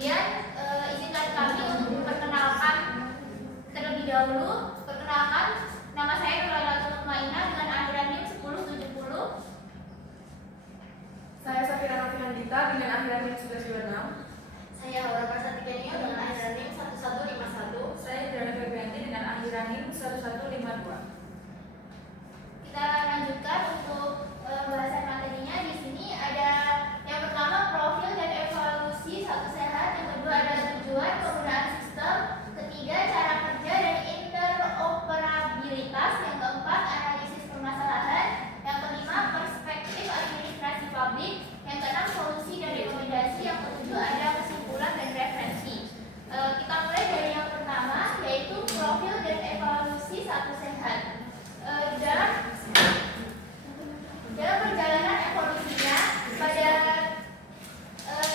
Kemudian izinkan kami untuk memperkenalkan terlebih dahulu. Perkenalkan, nama saya Nurhaylatul Mutmainah dengan akhiran NIM 1070. Saya Safira Novian Dita dengan akhiran NIM 1126. Saya Haura Prasatikyanio dengan akhiran NIM 1151. Saya Diana Febrianti dengan akhiran NIM 1152. Kita lanjutkan untuk pembahasan materinya. Di sini ada yang pertama profil dan evaluasi satu sehat, yang kedua ada tujuan penggunaan sistem, ketiga cara kerja dan interoperabilitas, yang keempat analisis permasalahan, yang kelima perspektif administrasi publik, yang keenam solusi dan rekomendasi, yang ketujuh ada kesimpulan dan referensi. Kita mulai dari yang pertama, yaitu profil dan evaluasi satu sehat. Dalam perjalanan evolusinya, pada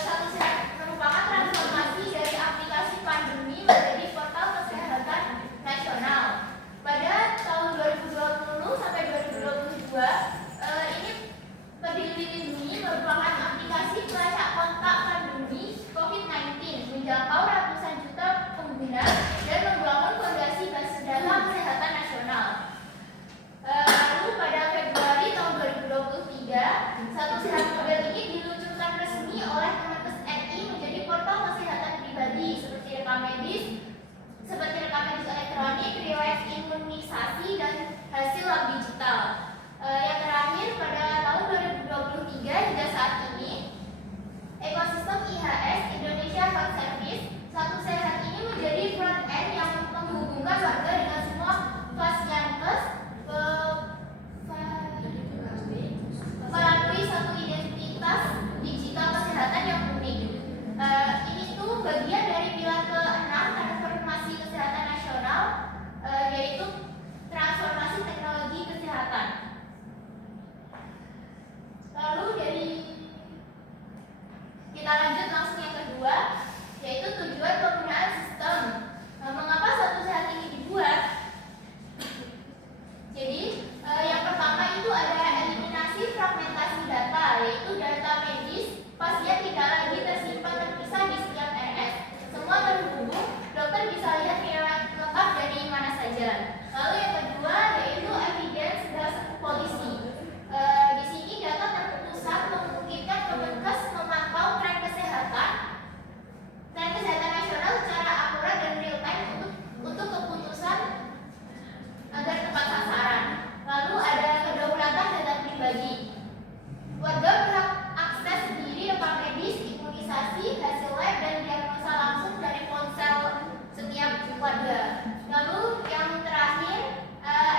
satu sehat merupakan transformasi dari aplikasi pandemi menjadi portal kesehatan nasional. Pada tahun 2020 sampai 2022, ini Peduli Lindungi merupakan aplikasi pelacak kontak pandemi COVID-19, menjangkau ratusan juta pengguna dan membangun fondasi basis data kesehatan nasional. Lalu pada Februari tahun 2023, Satu Sehat model ini diluncurkan resmi oleh Kemenkes RI menjadi portal kesehatan pribadi seperti rekam medis elektronik, riwayat imunisasi, dan hasil lab digital. Yang terakhir pada tahun 2023 hingga saat ini, ekosistem IHS Indonesia Health Service Satu Sehat ini menjadi front end yang menghubungkan warga dengan semua fasilitas melalui satu identitas digital kesehatan yang unik. Ini tuh bagian dari pilar ke-6 transformasi kesehatan nasional, yaitu transformasi teknologi kesehatan. Lalu kita lanjut langsung yang kedua, yaitu tujuan penggunaan sistem. Mengapa Satu Sehat ini dibuat? Jadi yang pertama itu ada eliminasi fragmentasi data, yaitu data medis pasien tidak lagi tersimpan terpisah di setiap RS. Semua terhubung, dokter bisa lihat riwayat lengkap dari mana saja. Lalu yang kedua yaitu evidence-based policy. Di sini data terpusat memungkinkan Kemenkes memantau tren kesehatan nasional secara akurat dan real time untuk keputusan agar tepat sasaran. Lalu ada kedaulatan data pribadi. Warga berhak akses sendiri rekam medis, imunisasi, hasil lab, dan diagnosa langsung dari ponsel setiap warga. Lalu yang terakhir,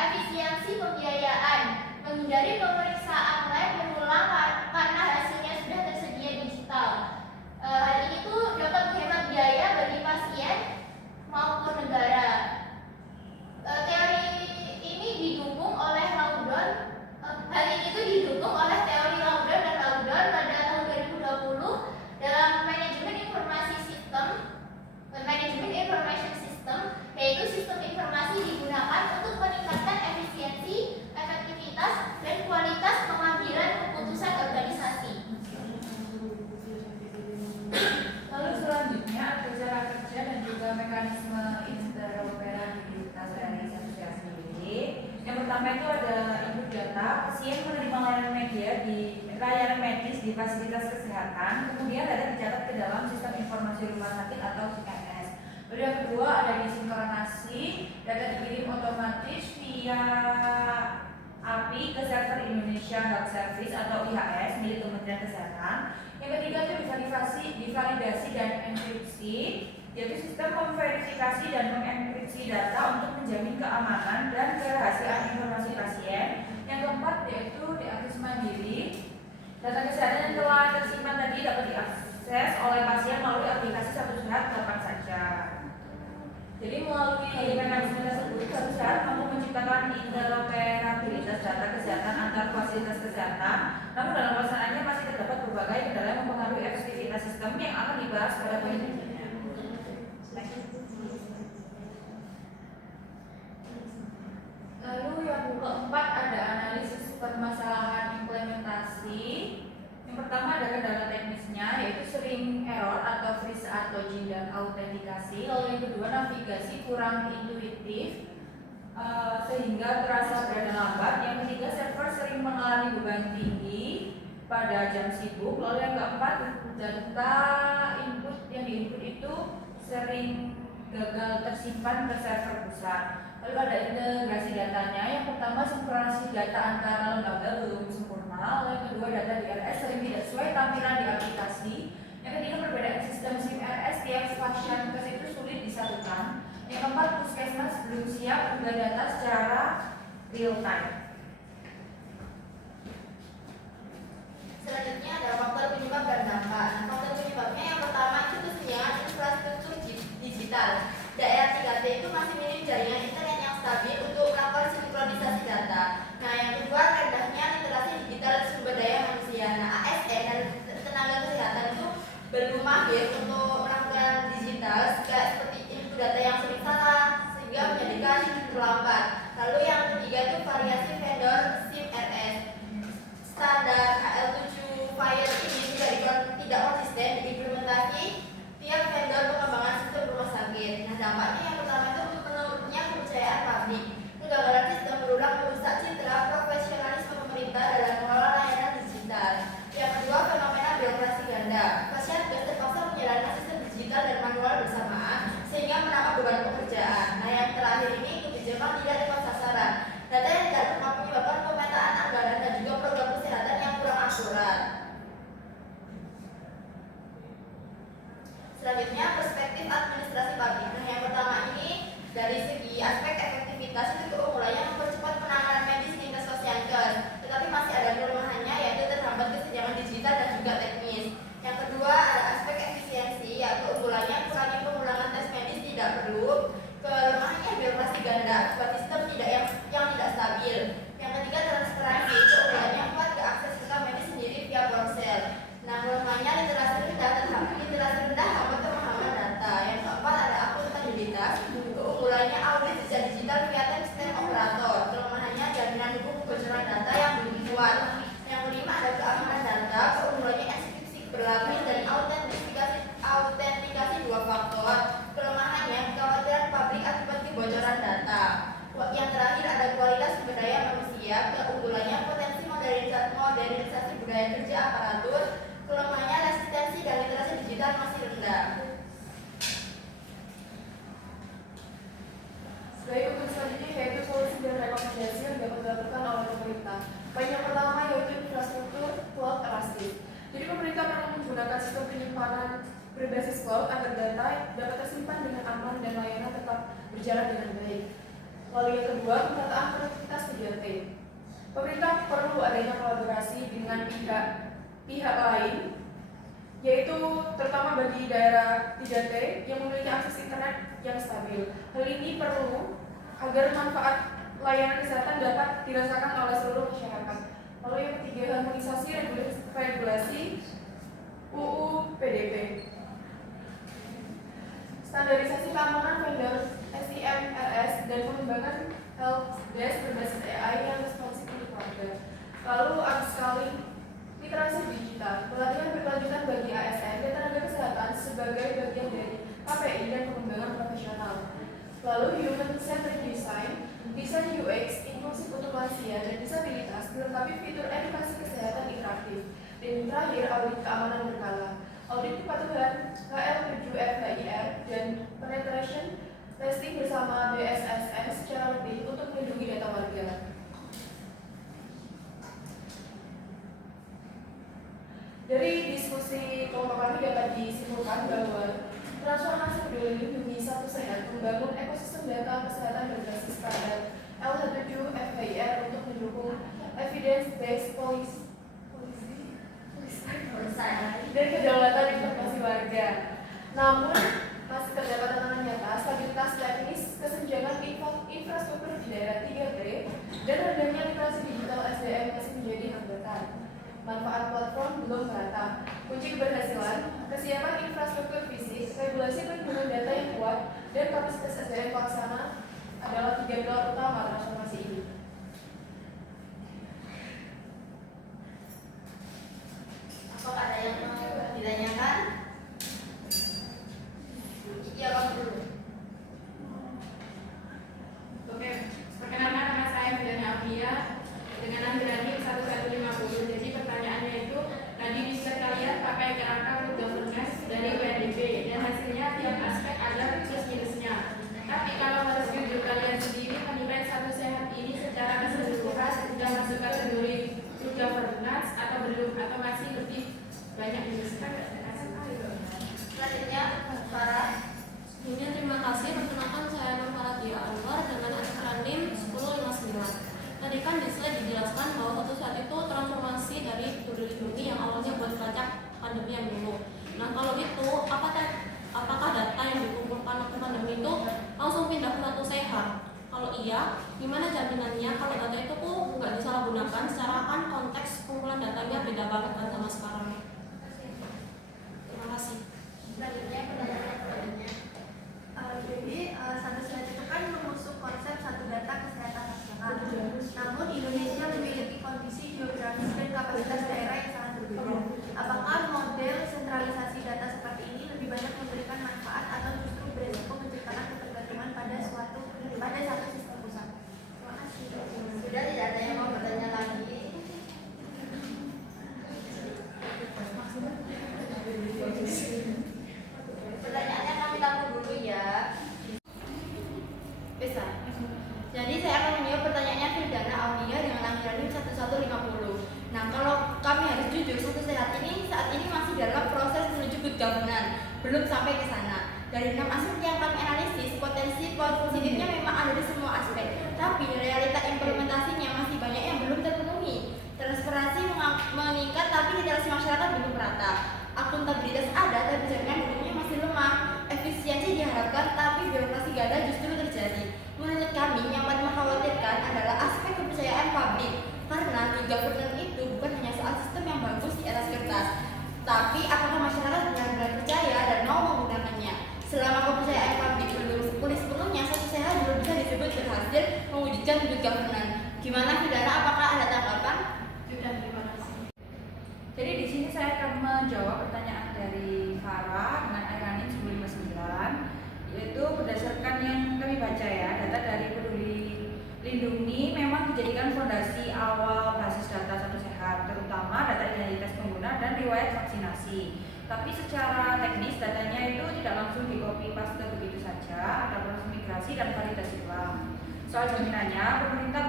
efisiensi pembiayaan. Menghindari pemeriksaan lab berulang karena hasilnya sudah tersedia digital. Hal ini tuh dapat menghemat biaya bagi pasien maupun negara. Teori ini didukung oleh Laudon. Hal ini tuh didukung oleh teori Laudon dan Laudon pada tahun 2020 dalam manajemen informasi sistem, manajemen information system, yaitu sistem informasi digunakan untuk meningkatkan efisiensi, efektivitas, dan kualitas pengambilan keputusan organisasi. Lalu selanjutnya ada cara kerja dan juga mekanisme interoperabilitas dari Satu Sehat sendiri. Yang pertama itu ada input data, pasien menerima layanan medis di fasilitas kesehatan, kemudian data dicatat ke dalam sistem informasi rumah sakit atau CIS. Lalu yang kedua ada disinkronasi, data dikirim otomatis via API ke server Indonesia Health Service atau IHS milik Kementerian Kesehatan. Yang ketiga itu divalidasi dan enkripsi, yaitu sistem memverifikasi dan mengenkripsi data untuk menjamin keamanan dan kerahasiaan informasi pasien. Yang keempat yaitu diakses mandiri. Data kesehatan yang telah tersimpan tadi dapat diakses oleh pasien melalui aplikasi Satu Sehat kapan saja. Jadi melalui mekanisme tersebut, Satu Sehat mampu menciptakan interoperabilitas data kesehatan antar fasilitas kesehatan. Namun dalam pelaksanaannya masih terdapat berbagai kendala yang mempengaruhi efektivitas sistem yang akan dibahas pada poin berikutnya. Lalu yang keempat ada analisis permasalahan implementasi. Yang pertama ada kendala teknisnya, yaitu sering error atau pemeriksaan login dan autentikasi. Lalu yang kedua, navigasi kurang intuitif sehingga terasa berada lambat. Yang ketiga, server sering mengalami beban tinggi pada jam sibuk. Lalu yang keempat, data input yang diinput itu sering gagal tersimpan ke server pusat. Lalu ada integrasi datanya. Yang pertama, sinkronisasi data antara lembaga belum sempurna. Lalu yang kedua, data di RS sering tidak sesuai tampilan di aplikasi. Yang ketiga, perbedaan sistem SIM RS tiap stasiun kes itu sulit disatukan. Yang keempat, puskesmas belum siap unggah data secara real time. Selanjutnya ada faktor penyebab dan dampak. Nah, faktor penyebabnya yang pertama itu kesenjangan infrastruktur digital. Daerah 3T itu masih minim jaringan internet yang stabil untuk melakukan sinkronisasi data. Nah, yang kedua, rendahnya literasi digital sumber daya manusia. Nah, ASN dan tenaga kesehatan itu belum mahir untuk melakukan digital seperti input data yang sering salah sehingga menjadikan terlambat. Lalu yang ketiga itu variasi vendor SIM RS. Standar HL7 Fire ini juga tidak konsisten diimplementasi tiap vendor pengembangan sistem rumah sakit. Nah, dampaknya yang pertama itu untuk menurunnya kepercayaan publik. Kegagalan sistem berulang merusak citra profesionalisme pemerintah dalam mengelola layanan digital. Yang kedua, fenomena birokrasi ganda. Pasien terpaksa menjalankan sistem digital dan manual bersamaan sehingga menambah beban pekerjaan. Nah, yang terakhir ini kebijakan tidak tepat sasaran. Data yang tidak tepat menyebabkan pemetaan anggaran dan juga program kesehatan yang kurang akurat. Selanjutnya, perspektif administrasi publik. Nah, yang pertama ini dari segi aspek efektivitas itu keunggulannya mempercepat penanganan medis di Kesposyankes, tetapi masih ada kelemahannya yaitu terhambat kesenjangan digital dan juga teknis. Yang kedua ada aspek efisiensi, yaitu keunggulannya kurangnya pengulangan tes medis tidak perlu, kelemahannya birokrasi ganda akibat sistem yang tidak stabil. Yang ketiga transparansi, keunggulannya kuat ke akses rekam medis sendiri via ponsel. Nah, kelemahannya literasi rendah hambat pemahaman data. Yang keempat ada akuntabilitas, keunggulannya audit jejak digital via sistem operator. Kelemahannya jaminan hukum kebocoran data yang belum kuat. Yang kelima ada keamanan data, keunggulannya enkripsi berlapis dan autentikasi dua faktor. Kelemahannya kekhawatiran publik akibat kebocoran data. Yang terakhir ada kualitas sumber daya manusia, keunggulannya potensi modernisasi budaya kerja aparatur. Kelemahannya resistensi dan literasi digital masih rendah. Baik, untuk selanjutnya yaitu solusi dan rekomendasi yang dapat dilakukan oleh pemerintah. Poin yang pertama yaitu infrastruktur cloud elastis. Jadi pemerintah perlu menggunakan sistem penyimpanan berbasis cloud agar data dapat tersimpan dengan aman dan layanan tetap berjalan dengan baik. Lalu yang kedua, penataan konektivitas 3T. Pemerintah perlu adanya kolaborasi dengan pihak lain, yaitu terutama bagi daerah 3T yang memiliki akses internet yang stabil. Hal ini perlu agar manfaat layanan kesehatan dapat dirasakan oleh seluruh masyarakat. Lalu yang ketiga, harmonisasi regulasi UU PDP. Standarisasi keamanan vendor SIM RS dan pengembangan help desk berbasis AI yang responsif untuk warga. Lalu upscaling literasi digital, pelatihan berkelanjutan bagi ASN dan tenaga kesehatan sebagai bagian dari KPI dan pengembangan profesional. Lalu human centered design, desain UX inklusif untuk lansia dan disabilitas dilengkapi fitur edukasi kesehatan interaktif. Dan yang terakhir, audit keamanan berkala, audit kepatuhan HL7FHIR dan penetration testing bersama BSSN secara lebih untuk melindungi data warga. Dari diskusi kelompok kami dapat disimpulkan bahwa transformasi peduli lindungi satu sehat membangun ekosistem data kesehatan berbasis pada LH7FHIR untuk mendukung evidence-based policy dan kedaulatan informasi warga. Namun, masih terdapat tantangan nyata, stabilitas teknis, kesenjangan infrastruktur di daerah 3T, dan rendahnya literasi digital SDM masih menjadi hambatan. Manfaat platform belum merata. Kunci keberhasilan, kesiapan infrastruktur fisik, regulasi perlindungan data yang kuat, dan kapasitas SDM pelaksana adalah 3 pilar utama transformasi ini. Apakah ada yang mau ditanyakan? informasi lebih banyak di sini. Selanjutnya, Farah. Terima kasih. Perkenalkan saya Nurfaradia Anwar dengan akronim 1059. Tadi kan di slide dijelaskan bahwa suatu saat itu transformasi dari Peduli Lindungi yang awalnya buat pelacak pandemi yang dulu. Nah kalau itu, apakah data yang dikumpulkan waktu pandemi itu langsung pindah ke Satu Sehat? Kalau iya, gimana jaminannya kalau data itu nggak disalahgunakan? Secara kan konteks kumpulan datanya beda banget kan sama sekarang. Terima kasih. Selanjutnya, pertanyaan selanjutnya. Jadi Satu Sehat itu kan mengusung konsep satu data kesehatan nasional. Namun Indonesia memiliki kondisi geografis dan kapasitas daerah yang sangat berbeda. Apakah model sentralisasi data seperti ini lebih banyak memberikan manfaat atau justru beresiko menciptakan ketergantungan pada satu sistem pusat? Terima kasih. Sudah tidak ada yang mau bertanya lagi. Pertanyaannya kami tampung dulu ya. Bisa. Jadi saya akan menjawab pertanyaannya Firdana Aulia dengan akronim 1150. Nah, kalau kami harus jujur, Satu Sehat ini saat ini masih dalam proses menuju good governance, belum sampai ke sana. Dari 6 aspek yang kami analisis, potensi positifnya memang ada di semua aspek, tapi realita implementasinya masih banyak yang belum terpenuhi. Transparansi meningkat, tapi literasi masyarakat belum merata. Akuntabilitas ada, tapi jaminan hukumnya masih lemah. Efisiensi diharapkan, tapi birokrasi ganda justru terjadi. Menurut kami, yang paling mengkhawatirkan adalah aspek kepercayaan publik, karena good governance itu bukan hanya soal sistem yang bagus di atas kertas, tapi apakah masyarakat benar-benar percaya dan mau menggunakannya. Selama kepercayaan publik belum pulih sepenuhnya, Satu Sehat belum bisa disebut berhasil mewujudkan good governance. Gimana Firdana, apakah ada tanggapan? Sudah, terima kasih. Jadi di sini saya akan menjawab pertanyaan dari Farah dengan akronim 1059, yaitu berdasarkan yang kami baca ya, data dari Peduli Lindungi memang dijadikan fondasi awal basis data Satu Sehat, terutama data identitas pengguna dan riwayat vaksinasi. Tapi secara teknis datanya itu tidak langsung di copy paste begitu saja, ada proses migrasi dan validasi ulang. Soal jaminannya, pemerintah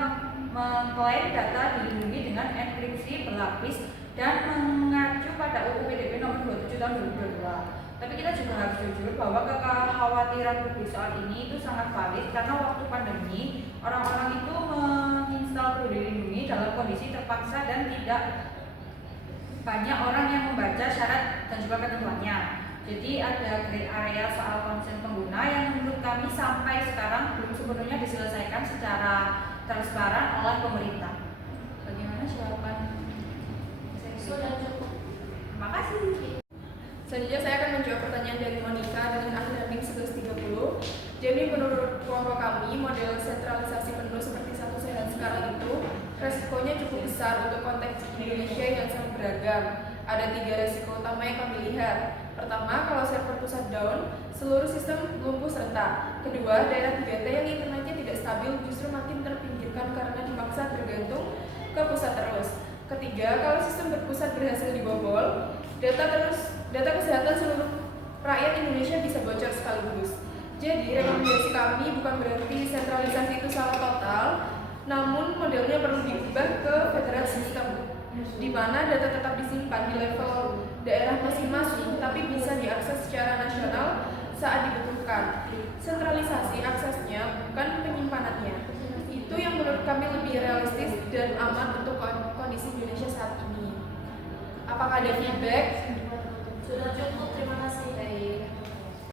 mengklaim data dilindungi dengan enkripsi berlapis dan mengacu pada UU PDB nomor 27 tahun 2022. Tapi kita juga harus jujur bahwa kekhawatiran publik soal ini itu sangat valid karena waktu pandemi orang-orang itu menginstal Peduli Lindungi dalam kondisi terpaksa dan tidak banyak orang yang membaca syarat dan juga ketentuannya. Jadi ada gray area soal konsen pengguna yang menurut kami sampai sekarang belum sepenuhnya diselesaikan secara transparan oleh pemerintah. Bagaimana jawaban? Sudah cukup. Terima kasih. Selanjutnya saya akan menjawab pertanyaan dari Monica dengan akronim 1130. Jadi menurut kelompok kami, model sentralisasi penuh seperti Satu Sehat sekarang itu resikonya cukup besar untuk konteks Indonesia yang sangat beragam. Ada 3 resiko utama yang kami lihat. Pertama, kalau server pusat down, seluruh sistem lumpuh serentak. Kedua, daerah 3T yang internetnya tidak stabil justru makin terpinggirkan karena dimaksa bergantung ke pusat terus. Ketiga, kalau sistem berpusat berhasil dibobol, data kesehatan seluruh rakyat Indonesia bisa bocor sekaligus. Jadi, rekomendasi kami bukan berarti sentralisasi itu salah total, namun modelnya perlu diubah ke federal system, di mana data tetap disimpan di level daerah masing-masing, tapi bisa diakses secara nasional saat dibutuhkan. Sentralisasi aksesnya, bukan penyimpanannya. Itu yang menurut kami lebih realistis dan aman untuk kondisi Indonesia saat ini. Apakah ada feedback? Sudah cukup, terima kasih. Baik.